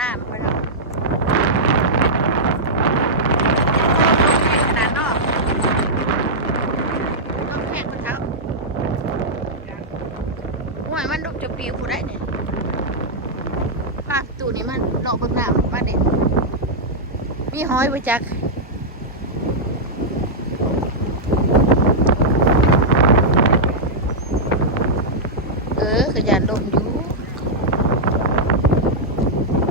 น้ำไปแล้วขนาดนอกต้องแข่งมันเท้าห่วยมันดุจะปิวผู้ได้เนี่ยป้าตูนี่มันหลอกเบิ่งน้ำมาเด็ดมีหอยไว้จักขยันลมอยู่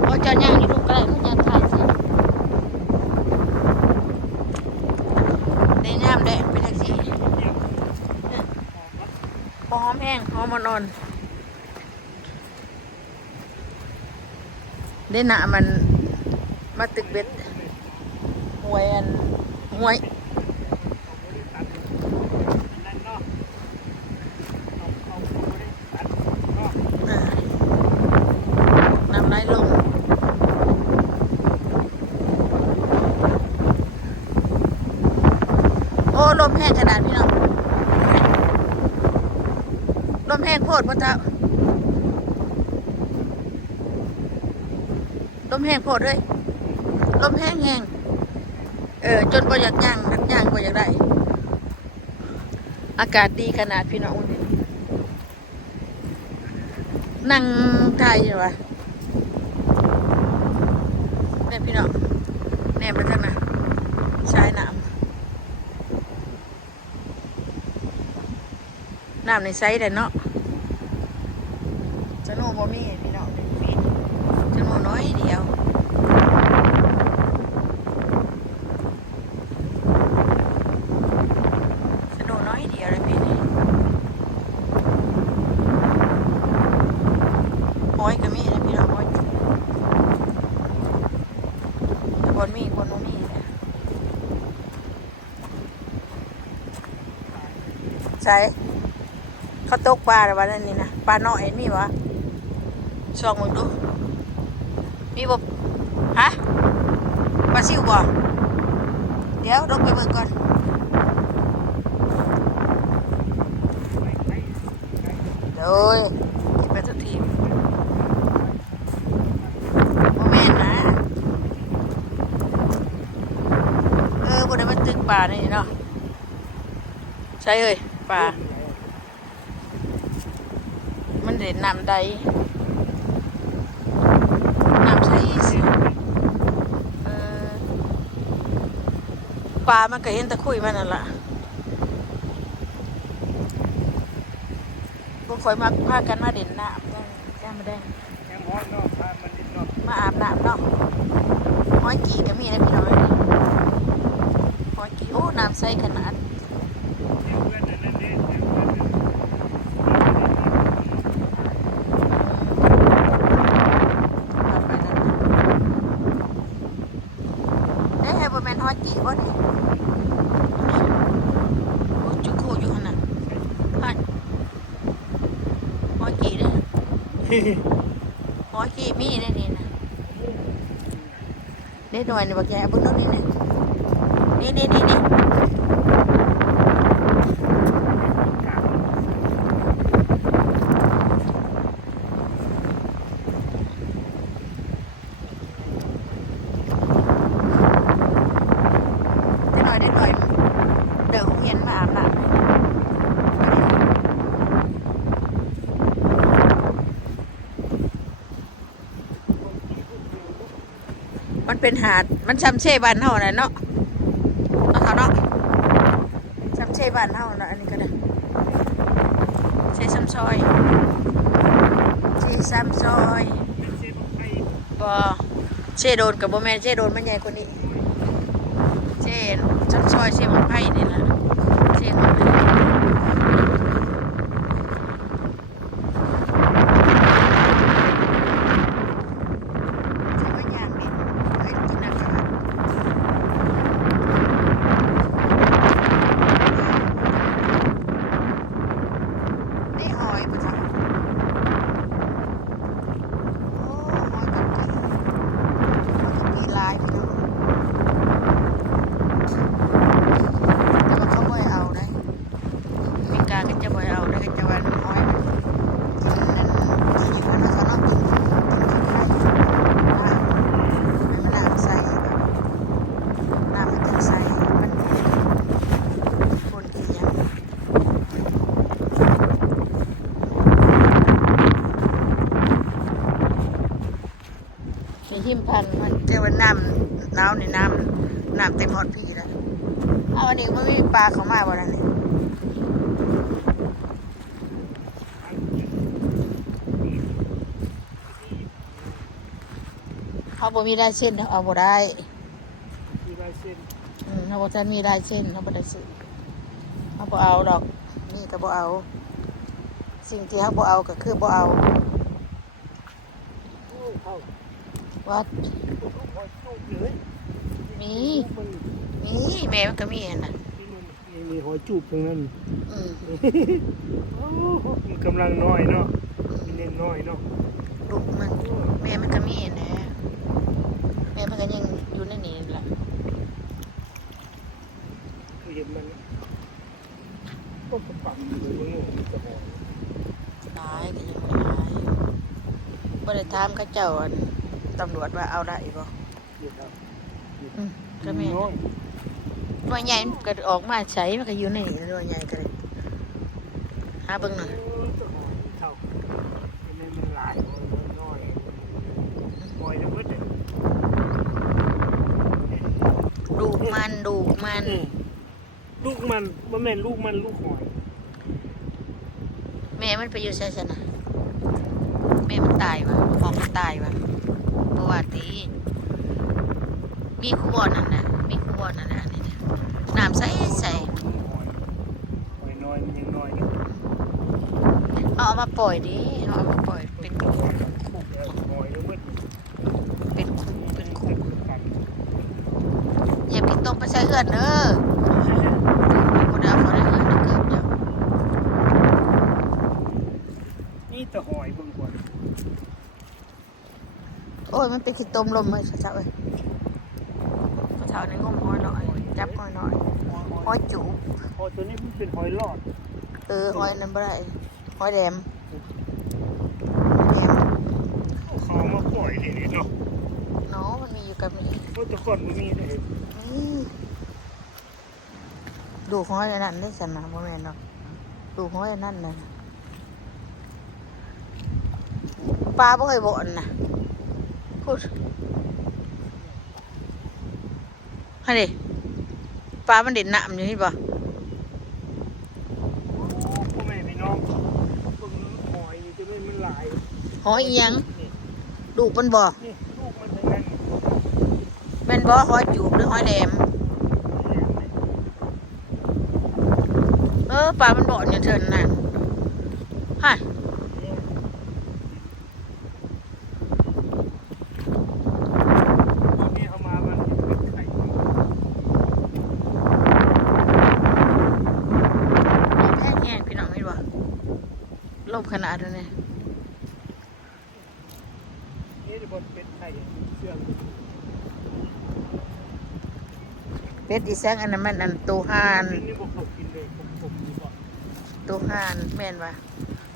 พอจะย่างอยู่ตรงกลางขยันถ่ายสิได้น้ำแดงไปจากสิหอมแห้งหอมมันอ่อนได้หนามันมาตึกเบ็ดหวยอันหวยน้ำไหลลงโอ้ลมแห้งขนาดพี่น้องลมแห้งโพดพ่อเจ้าลมแห้งโพดเลยลมแห้งแห้งจนบ่อยากย่างบ่อยากได้อากาศดีขนาดพี่น้องนั่งถ่ายอยู่วะเนี่ยพี่น้องแนบไปทางน่ะชายน้ำในไซส์แต่เนาะจะโน่บ่มีพี่น้องจะโน่น้อยเดียวจะโน่น้อยเดียวเลยพี่นี่ห้อยก็มีนะพี่น้องห้อยแต่บนมีบ่มีใช่เขาตกปลาแต่วันนั้นนี่นะปลาเนาะเห็นมีวะช่องมึงดูมีบ่ฮะปลาซิวบ่เดี๋ยวลงไปเบิ่งก่อนโดยไปทุกทีโมเมนต์นะบ่ได้มาตึกปลานี่เนาะใช่เลยปลามันเด่นน้ำใดน้ำใสสิปลามันก็เห็นตะคุยมันนั่นแหละพวกคอยมาพากันมาเด่นน้ำแก้มมาแดงมาอาบน้ำเนาะหอยกี่ก็มีนะพี่น้องหอยกี่โอ้น้ำใสขนาดฮอจีบ่นี่โอ้จุกโคอยู่ขนาดฮอจีเด้ฮอจีมีได้นี่นะได้หน่อยนี่บักแกเบิ่งตรงนี้นี่เดี๋ยวเย็นมาอาบน้ำมันเป็นหาดมันช้ำเช่บ้านเฮาน่ะเนาะเนาะช้ำเช่บ้านเฮาน่ะอันนี้ก็ได้เช่ซ้ำซอยบ่เช่โดนกับบ่แม่นเช่โดนมันใหญ่กว่านี้เช่ซ้ำซอยเช่หมกไผ่นี่ล่ะเช่หมกไผ่ หิมพันมันเจอว่าน้ำหนาวในน้ำเต็มหอดพี่แล้วเอาอันนี้มันมีปลาเข้ามาบ่นั่นนี่เขาบ่มีลายเส้นเอาบ่ได้มีลายเส้นเขาบ่ทันมีลายเส้นเขาบ่ได้ซื้อเขาบ่เอาดอกนี่ก็บ่เอาสิ่งที่เขาบ่เอาก็คือบ่เอาวัดมีแม่มันก็มีน่ะมีหอยจูบตรงนั้นอืมมันกำลังน้อยเนาะมันเน้นน้อยเนาะลูกมันแม่มันก็มีนะแม่มันก็ยังอยู่ในนี้แหละเห็นมันก็ปั่นอยู่บนโลกจะหอยตายก็ยังไม่ตายบ่ได้ถามเขาเจ้าตำรวจว่าเอาได้บ่ก็แม่หน่วยใหญ่ก็ออกมาใช้มันก็อยู่ในนี้หน่วยใหญ่ก็เลยหาเบิ่งหน่อยดูมันลูกมันบ่แม่นลูกมันลูกหอยแม่มันไปอยู่ไสซั่นน่ะแม่มันตายวะออกมันตายวะบ่ว่าติมีคู่บ่นั่นน่ะมีคู่บ่นั่นน่ะนี่น้ำใสหอยน้อยมันยังน้อยอยู่เอามาปล่อยดิเอามาปล่อยเป็นคุกหอยแล้วมันเป็นคุกอย่าไปตกไปใส่เอื้อนเด้อบ่ได้เขาได้เอื้อนเกิดจ้ะนี่แต่หอยเบิ่งก่อนโอ้ยมันเป็นขี้ต้มลมเลยเช้าๆเอ้ยเช้าๆนี่งมหอยหน่อยจับหอยหน่อยหอยจูบหอยตัวนี้มันเป็นหอยหลอดหอยนั้นบ่ได้หอยแดมเขามาปล่อยนี่เนาะเนาะมันมีอยู่กับนี้แต่ก่อนมันมีได้ดูหอยอันนั้นได้สนะบ่แม่นเนาะดูหอยอันนั้นน่ะปลาบ่เคยบ่อนน่ะพูดให้ดิปลามันเด่นน้ำอยู่นี่ป่ะพ่อแม่พี่น้องหอยนี่จะไม่มันหลายหอยอีหยังลูกมันบ่นี่ลูกมันทั้งนั้นแม่นบ่หอยจูบหรือหอยแดมปลามันบ่อนอยู่เถินน่ะฮะลมขนาดนี้เป็ดอีแซงอันนั้นมันอันตูฮานตูฮานแม่นวะ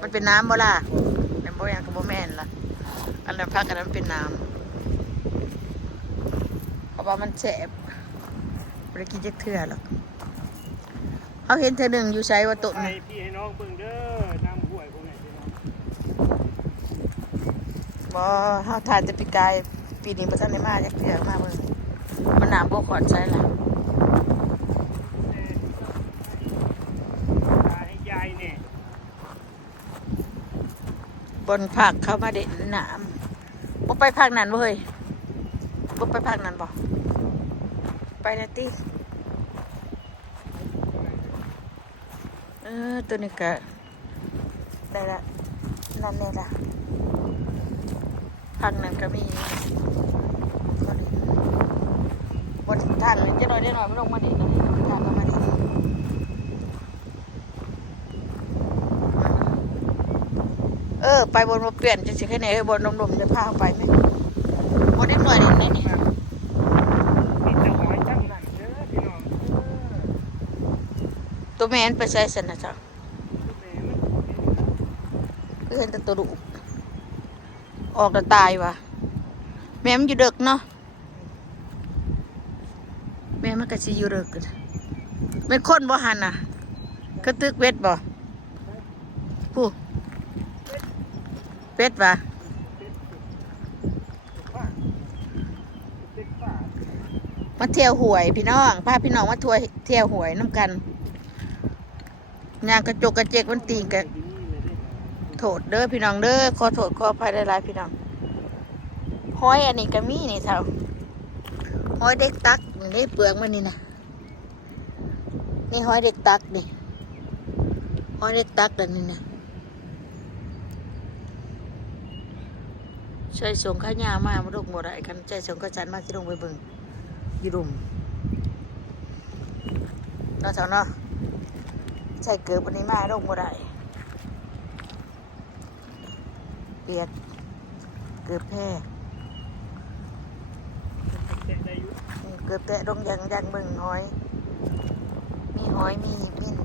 มันเป็นน้ำบ่ล่ะน้ำบ่ยังกับบ่แม่นล่ะอันนั้นพักอันนั้นเป็นน้ำเพราะว่ามันแสบไม่ได้กินเจ็ดเทื่อหรอกเขาเห็นเธอหนึ่งอยู่ใช้ว่าตุ่นให้พี่ให้น้องเบิ่งเด้อน้ำห้วยพวกนี้พี่น้องบ่เขาทานจะปีกายปีนี้ประทันได้มาจากเทื่อมาเบิ่งมันน้ำบ่ขอดใช่ล่ะให้ยายเนี่ยบนผักเข้ามาเด็ดน้ำบ่ไปผักนั้นบ่เฮ้ยบ่ไปผักนั้นบ่ไปนะติตัวนี้ก็ได้ละนั่นแน่ละผักนั้นก็มีบนทางนี้จะหน่อยได้หน่อยไม่ลงมาดินะทางก็มาดิไปบนมาเปลี่ยนจะสิแค่ไหนบนนมๆจะพาไปไหมบนได้หน่อยนี่นี่ตัวแม่นไปใส่สนะจ๊ะเพื่อนแต่ตัวดุออกแต่ตายวะแม่มันอยู่เด็กเนาะแม่มันก็สิอยู่เด็กกันเป็นคนบ่หันน่ะก็ตึกเวทบ่ผู้เวทวะ มาเที่ยวหวยพี่น้องพาพี่น้องมาทัวร์เที่ยวหวยน้ำกันยางกระจกกระเจกมันตีกันโทษเด้อพี่น้องเด้อขอโทษขออภัยหลายๆพี่น้องห้อยอันนี้ก็มีนี่เท่าห้อยเด็กตักนี่เปลือกมันนี่นะนี่ห้อยเด็กตักนี่ห้อยเด็กตักอันนี้นะใช้ส่งข้าวยามาลูกหมดอะไรกันใช้ส่งข้าวจันมาที่ลงไปเบิ่งอยู่ดุมเนาะเท่าเนาะใช่เกิดวันนี้มาลูกหมดอะไรเปียกเกือบแพ้เกือบแตะลงยังเบิ่งหอยมีหอยมีหิบมิน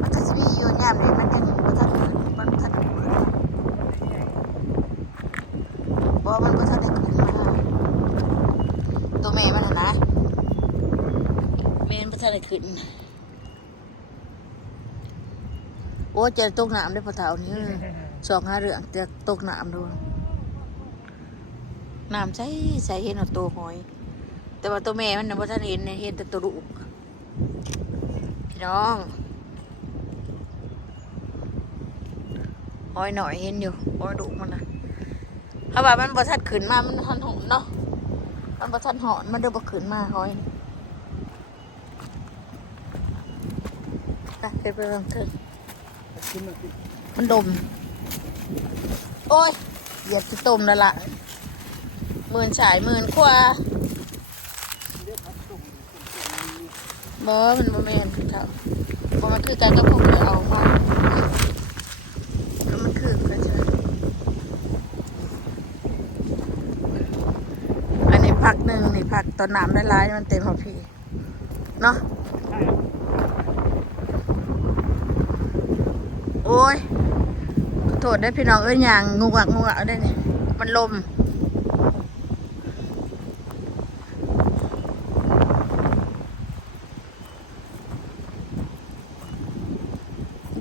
มันจะมีอยู่ยามนี้มันยังบ่ทันขึ้นมันทันขึ้นบ่มันบ่ทันได้ขึ้นมาตัวแม่มันนะแม่มันบ่ทันได้ขึ้นโอ้จะตกน้ำได้พอเท่านี้สองห้าเรื่องจะตกน้ำด้วยน้ำใสเห็นเอาตัวหอยแต่ว่าตัวแม่มันนะบ่ทันเห็นเห็นแต่ตัวลูกพี่น้องหอยหน่อยเห็นอยู่หอยดุมันนะถ้าว่ามันบ่ทันขึ้นมามันทันหอนเนาะมันบ่ทันหอนมันเดี๋ยวบ่ขึ้นมาหอยไปเบิ่งเถอะมันดมโอ้ยเหยียบจะต้มแล้วล่ะ10,000 กว่าบ่มันบ่แม่นคือเท่าบ่มันคือการกระพงเลยเอามาแล้วมันคือกันใช่อันนี้พักหนึ่งนี่พักตอนน้ำได้ร้ายมันเต็มพอพี่เนาะโอ้ยโทษได้พี่น้องเอ้ยอย่างงูกได้นี่มันลม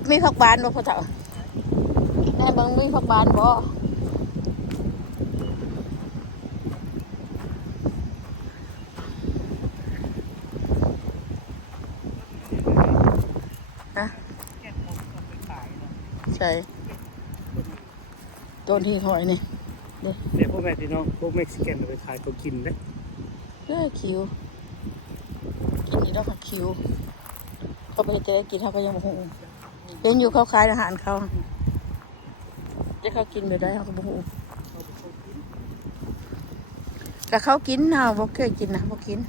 มีผักบานบ่พ่อเฒ่าแม่เบิ่งมีผักบานบ่ฮะใช่ต้นที่หอยนี่เนี่ยพวกแม่พี่น้องพวกเม็กซิกันไปขายตัวกินนะคิวกินนี่แล้วผักคิวเขาไปจะได้กินเขาก็ยังบ่ฮู้เห็นอยู่เขาขายอาหารเขาจะเขากินไปได้เขาก็บ่ฮู้ก็เขากินเอาบ่เคยกินนะบ่กิน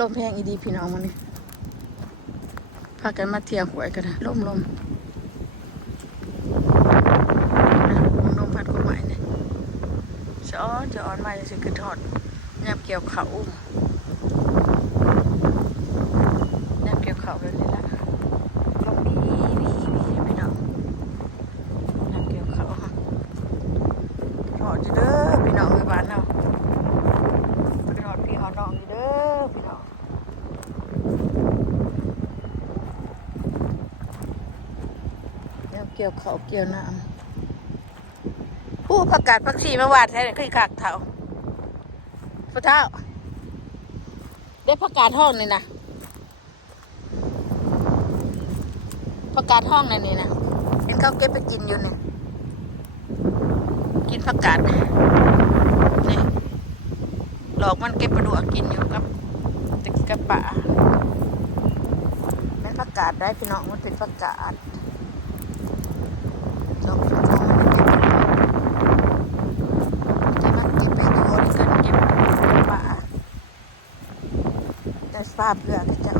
ลมแพงอีดีพี่น้องมันนี่พากันมาเที่ยวหวยกันนะลมลมพัดกฎหมายเนี่ยจะอ่อนมาจะขึ้นทอดยับเกี่ยวเขายับเกี่ยวเขาแบบนี้ละลมวีพี่น้องยับเกี่ยวเขาหอดอยู่เด้อพี่น้องไปบ้านเราไปหอดพี่หอดน้องอยู่เด้อพี่น้องยับเกี่ยวเขาเกี่ยวน้ำผู้ประกาศพักชีมาวาดแท้เลยคือขากเท่าพระเท่าได้ประกาศห้องนี่นะประกาศห้องนี่นะเห็นเขาเก็บไปกินอยู่นี่กินประกาศนี่หลอกมันเก็บปลาดุกกินอยู่กับตึกกระปะเป็นประกาศได้พี่น้องมันเป็นประกาศจองมันฟ้าเบื่อก็จะ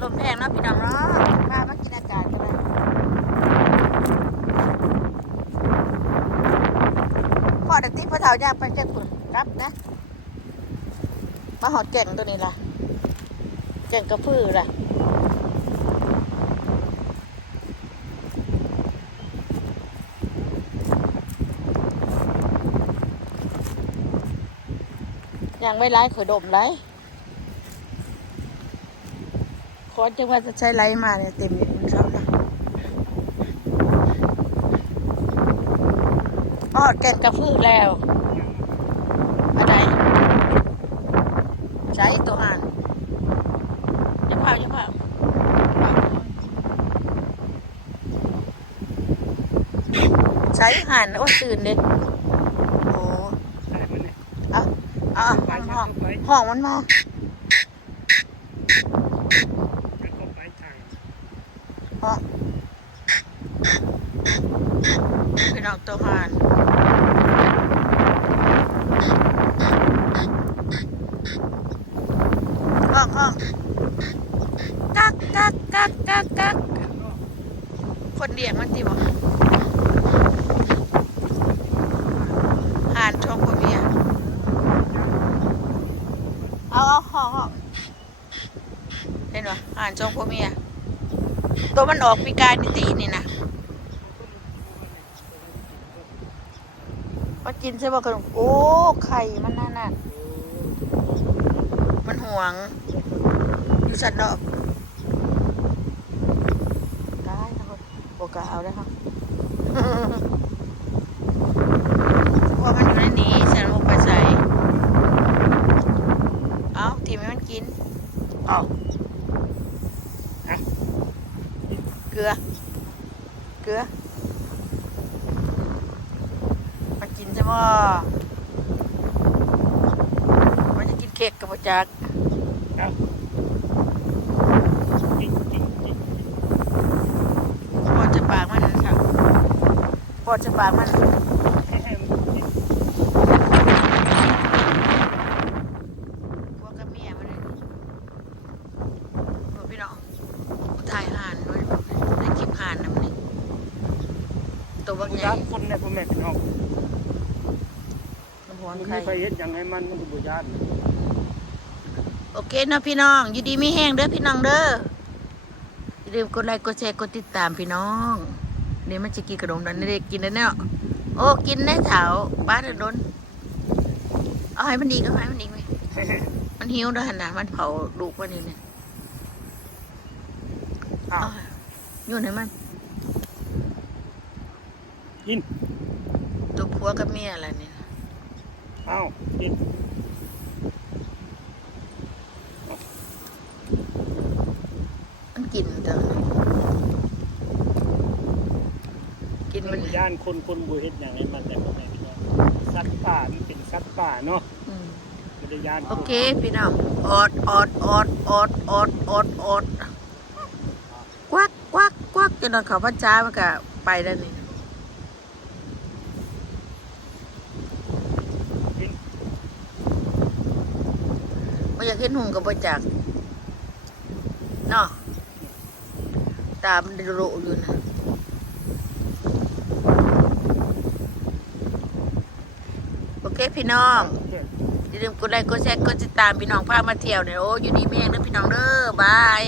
ลมแรงนะพี่น้องเนาะพามากินอากาศกันเลยพอเด็กที่พระเฒ่ายากไปจะขุนรับนะมาหอดแก่งตัวนี้ล่ะแก่งกระพือล่ะยังไม่ไล่ขอดมไล่ ขอจังว่าจะใช้ไลท์มาเนี่ยเต็มอยู่มันเช้านะอ๋อแกนกระพือแล้วอะไรใช้ตัวอ่านอย่าเผาอย่าเผาใช้ห่านโอ้ตื่นเด็ดโอ้ ใส่มันเนี่ย เอาเอาห้องมันมา แล้วก็ไปทาง ห้องเป็นออกตัวห่านห้องกักกักกักกักกักคนเดียงมันติบ่ห่านชมพ่อเมียเอาห้องเห็นป่ะห่านชมพ่อเมียตัวมันออกปีกายนิตินี่นะมากินใช่ป่ะขนมโอ้ไข่มันน่ามันห่วงอยู่สันดอกได้นะครับโอกาเอาได้ครับ ว่ามันอยู่ในนี้ฉันบอกไปใส่เอาทีไม่มันกินเอาเกลือมันกินใช่ไหมมันจะกินเค้กกับปจัก ครับจริง ปอดจะปากมันนะครับปอดจะปากมัน ให้มันกิน พวกกับเมียมันเลยบอกพี่น้องถ่ายห่านด้วยในคลิปห่านนะมันนี่ตัวบัก บุ ใหญ่ ญญาคนในพ่อแม่พี่น้อง มันห่วง มัน ใคร มีไฟเฮ็ดอย่างให้มันบุญญา โอเคนะพี่น้องอยู่ดีไม่แห้งเด้อพี่น้องเด้ออย่าลืมกดไลค์กดแชร์กดติดตามพี่น้องนี่มันจะกินขนมดันนี่เด็กกินแล้วเนี่ยโอ้กินได้เถาบ้านโดนเอาให้มันดีก็ให้มันดีไหมมันหิวด้วยนะมันเผาลูกมันนี่เนี่ย อ้าว โยนให้มัน กิน ตัวผัวกับเมียอะไรเนี่ย อ้าวกิน มันกินเถอะกิน มั มัน น ย่านคนบุเฮ็ดอย่างให้มันแต่พ่อแม่พี่น้องสัตว์ป่ามันเป็นสัตว์ป่าเนาะ อืม ไม่ได้ย่าน โอเคพี่น้องอดควักจนนอนเขาพันจ้ามันก็ไปแล้วนี่ กิน มันอยากเห็นหุ่งกับประจักษ์เนาะตามนโรอยู่นะโอเคพี่น้องอย่าลืมกดไลค์กดแชร์กดติดตามพี่น้องพามาเที่ยวเนี่ยโอ้อยู่ดีแม่งเด้อพี่น้องเด้อบาย